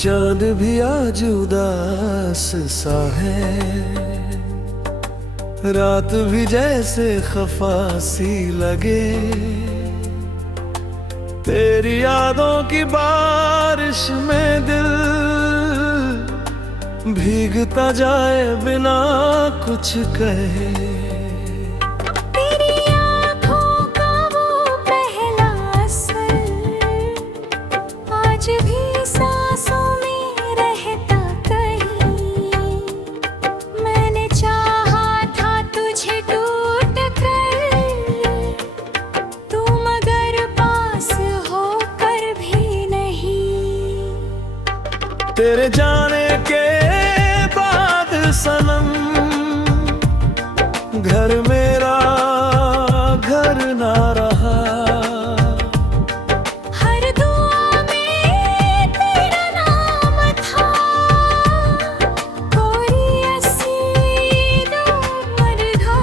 चांद भी आज उदास सा है, रात भी जैसे खफा सी लगे। तेरी यादों की बारिश में दिल भीगता जाए बिना कुछ कहे। तेरे जाने के बाद सनम घर मेरा घर ना रहा। हर दुआ में तेरा नाम था, कोई हसीन मर्दा।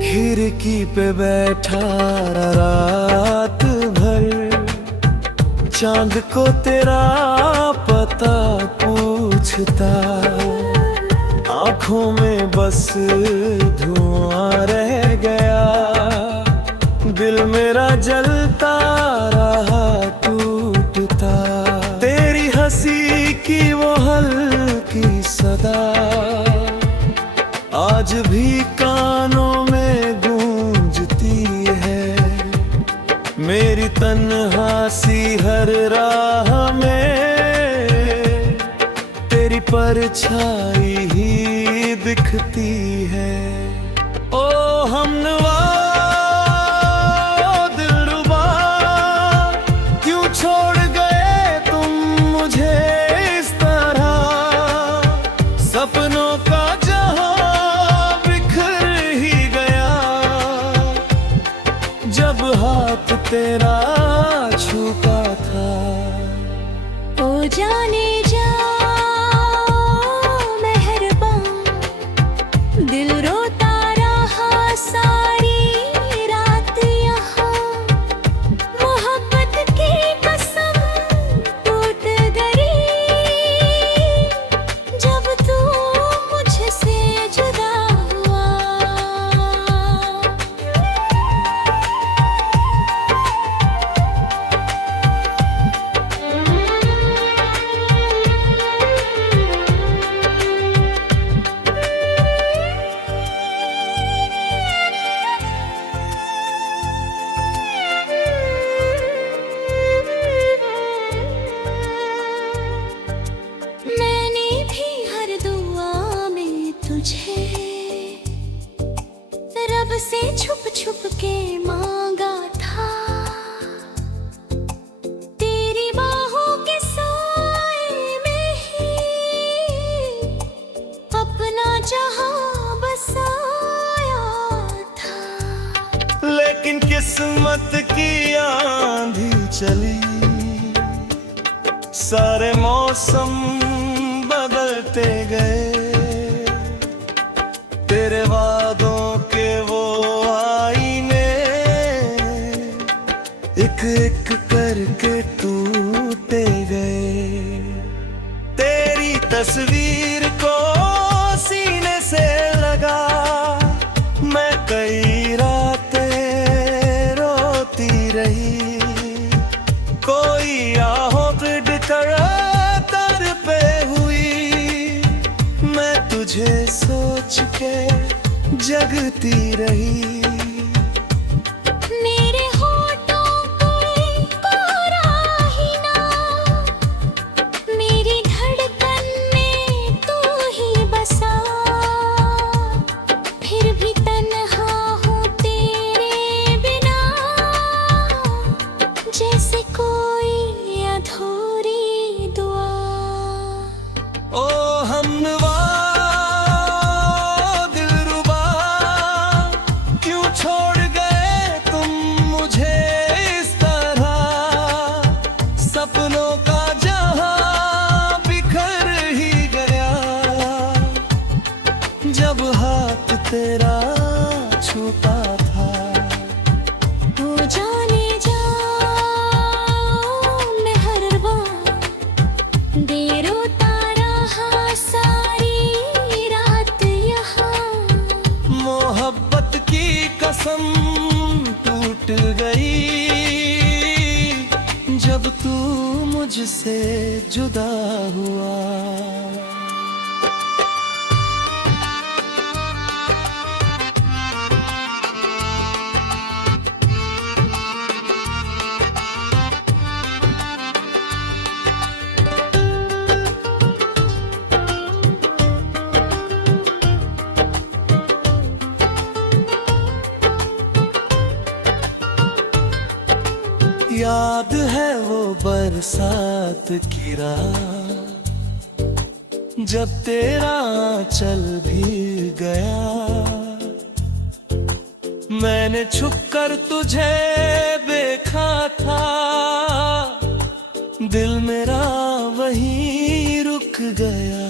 खिड़की पे बैठा रात भर, चांद को तेरा पता पूछता। आंखों में बस धुआं रह गया, दिल मेरा जलता रहा टूटता। तेरी हंसी की वो हल्की सदा आज भी कानों में गूंजती है। मेरी तन्हा सी हर राह में तेरी परछाई ही दिखती है। ओ हमनवा दिलरुबा, क्यों छोड़ गए तुम मुझे इस तरह। सपनों का जहां बिखर ही गया, जब हाथ तेरा छूता था। ओ जाने जा मेहरबान, दिल रोता रहा सारी रात यहाँ। मोहब्बत की कसम टूट गई, जब तू मुझसे जुदा हुआ। मैंने भी हर दुआ में तुझे रब से छुप छुप के मांगा था। तेरी बाहों के साए में ही अपना जहां बसाया था। लेकिन किस्मत की आंधी चली, सारे मौसम बदलते गए। तेरे वादों के वो आईने एक एक करके टूटे गए। तेरी तस्वीर को सीने से लगा, मैं कई रातें रोती रही। कोई आहों पे तर पे हुई, मैं तुझे सोच के जगती रही। मेरे होठों पे कोरा ही ना, मेरी धड़कन में तू ही बसा। फिर भी तन्हा हूँ तेरे बिना, जैसे कोई अधूरी दुआ। ओ हमनवा दिलरुबा, क्यों छोड़ गए तुम मुझे इस तरह। सपनों का जहां बिखर ही गया, जब हाथ तेरा छूता था। ओ जाने जा मेहर तुझसे जुदा हुआ। याद है वो बरसात की रात, जब तेरा आंचल भीग गया। मैंने छुपकर तुझे देखा था, दिल मेरा वहीं रुक गया।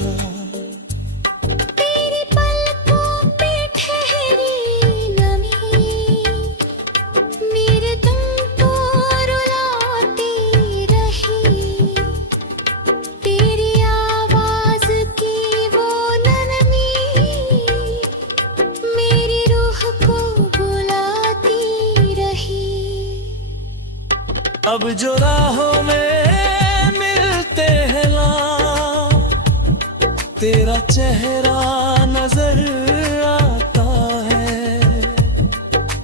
तेरी पलकों पे ठहरी नमी, मेरे तुमको रुलाती रही। तेरी आवाज की वो नरमी, मेरी रूह को बुलाती रही। अब जो राहों में मिलते हैं लाम, तेरा चेहरा नजर आता है।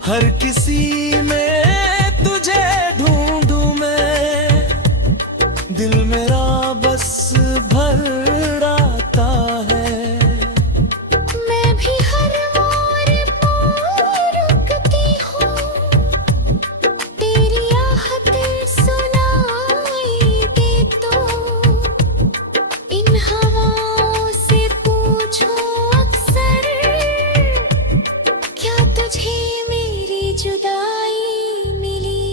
हर किसी में तुझे ढूंढूं मैं, दिल मेरा बस भर आता है। मैं भी हर मोड़ पर रुकती हूँ, तेरी आहटें सुनाई दे तो। इन हवाओं से पूछो अक्सर, क्या तुझे मेरी जुदाई मिली।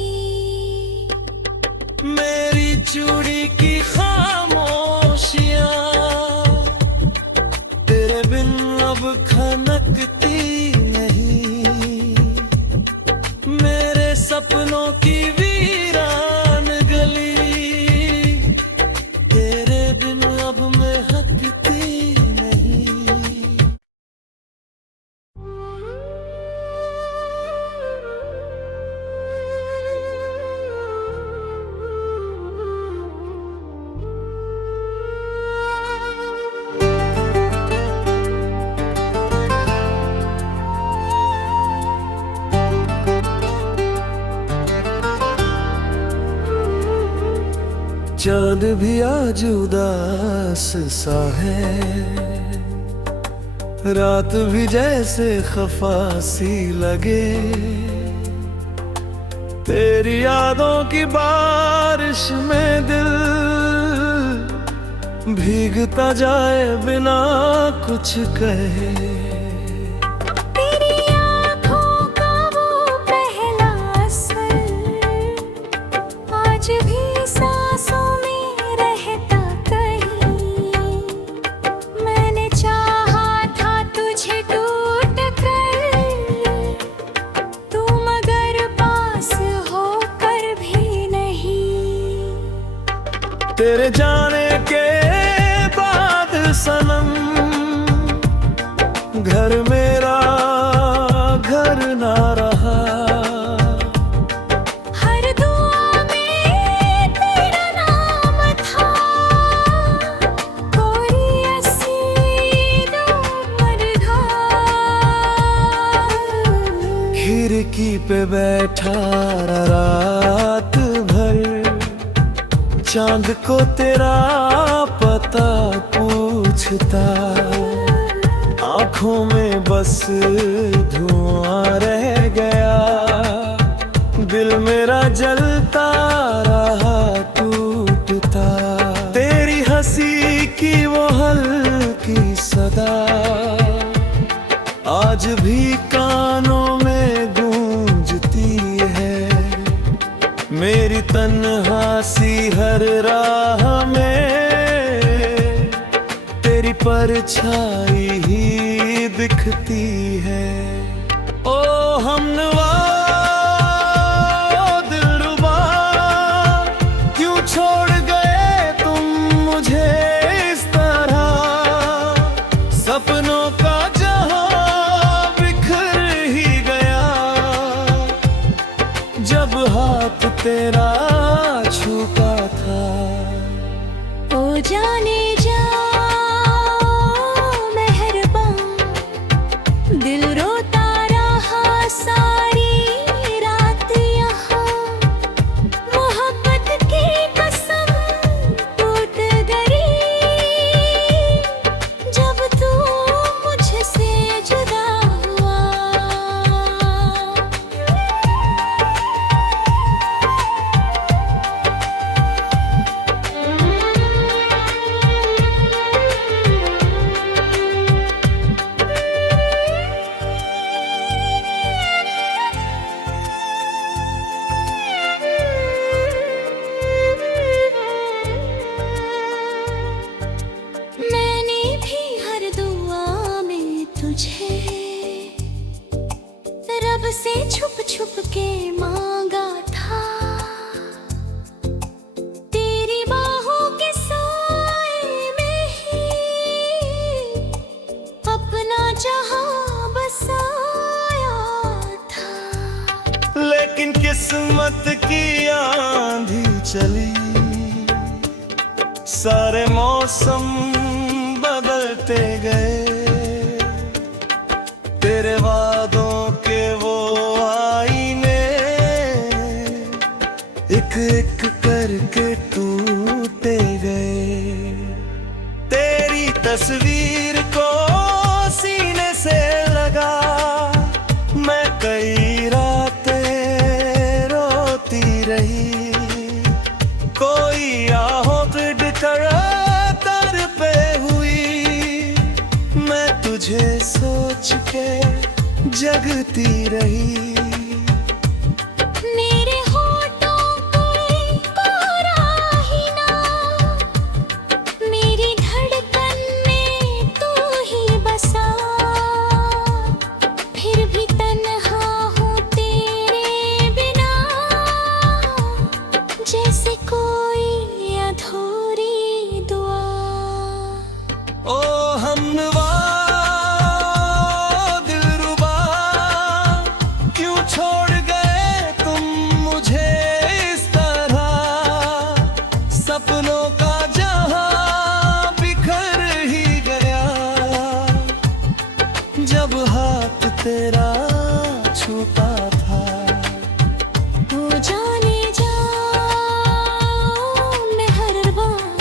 मेरी चूड़ी की खामोशियां तेरे बिन अब खनकती नहीं। मेरे सपनों की वीरान गली तेरे बिन अब महकती नहीं। चांद भी आज उदास सा है, रात भी जैसे खफा सी लगे। तेरी यादों की बारिश में दिल भीगता जाए बिना कुछ कहे। तेरी आँखों का वो पहला असर आज भी सांसों में रहता कहीं। मैंने चाहा था तुझे टूट कर, तू मगर पास होकर भी नहीं। तेरे जाने के बाद सनम घर मेरा घर ना रहा। हर दुआ में तेरा नाम था, कोई हसीन मर्दा। खिड़की पे बैठा रात भर, चांद को तेरा पता पूछता। आंखों में बस धुआं रह गया, दिल मेरा जलता रहा टूटता। तेरी हंसी की वो हल्की सदा आज भी कानों में गूंजती है। मेरी तन्हा सी हर राह में तेरी परछाई ही दिखती है। ओ हमनवा दिलरुबा, क्यों छोड़ गए तुम मुझे इस तरह। सपनों का जहां बिखर ही गया, जब हाथ तेरा छूटा था। से छुप छुप के मांगा था, तेरी बाहों के साए में ही अपना जहां बसाया था। लेकिन किस्मत की आंधी चली, सारे मौसम बदलते गए, तेरे वादों के वो आईने एक एक करके टूटे गए। तेरी तस्वीर को सीने से लगा, मैं कई रातें रोती रही, कोई आहों तर पे हुई, मैं तुझे सोच के जगती रही। मेरे होठों पे कोरा ही ना, मेरी धड़कन में तू ही बसा, फिर भी तन्हा हूँ तेरे बिना, जैसे कोई अधूरी दुआ। ओ हमनवा दिलरुबा, क्यों छोड़ गए तुम मुझे इस तरह, सपनों का जहां बिखर ही गया, जब हाथ तेरा छूटा था। वो जाने जा मेहरबान,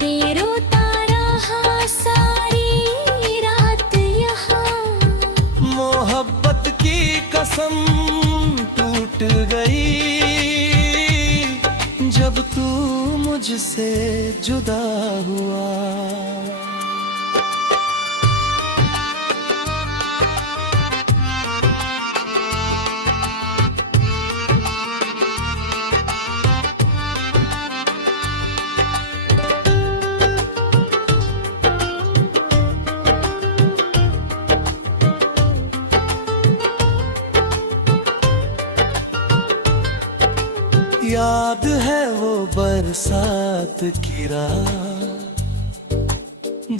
देर उतारा हाँ सारी रात यहाँ, मोहब्बत की कसम टूट गई, जब तू मुझसे जुदा हुआ। याद है वो बरसात की रात,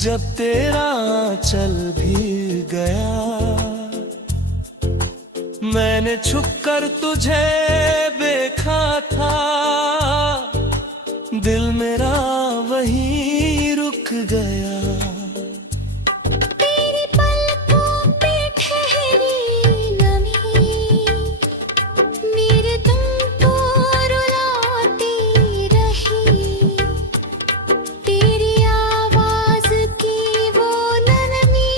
जब तेरा आंचल भीग गया, मैंने छुपकर तुझे देखा था, दिल मेरा वहीं रुक गया। तेरी पलकों पे ठहरी नमी, मेरे तुमको रुलाती रही, तेरी आवाज की वो नरमी,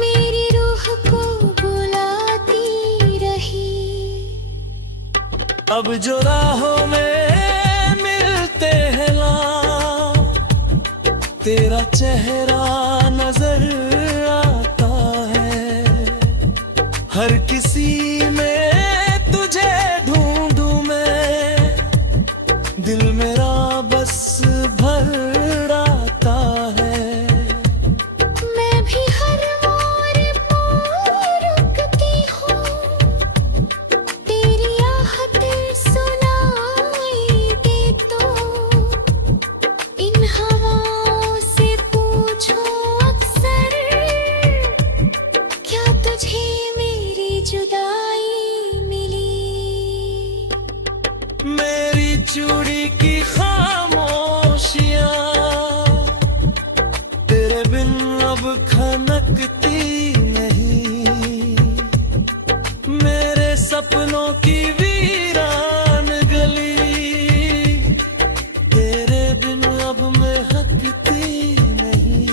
मेरी रूह को बुलाती रही। अब जो राहों में मिलते हैं ला, तेरा चेहरा नजर आता है, हर किसी में तुझे ढूंढूं मैं, दिल मेरा बस भर आता है। मैं भी हर मोड़ पर रुकती हूँ, तेरी आहट सुनाई दे तो, इन हवाओं से पूछो अक्सर, क्या तुझे मेरी जुदाई मिली। मेरी चूड़ी की खामोशियां तेरे बिन अब खनकती नहीं, मेरे सपनों की वीरान गली तेरे बिन अब महकती नहीं।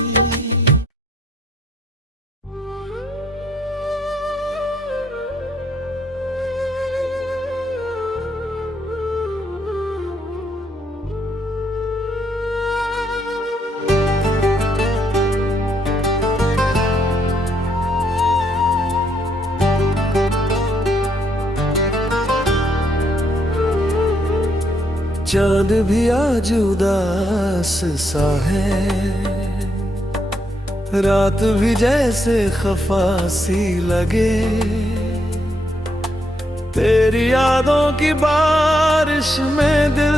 चांद भी आज उदास सा है, रात भी जैसे खफा सी लगे, तेरी यादों की बारिश में दिल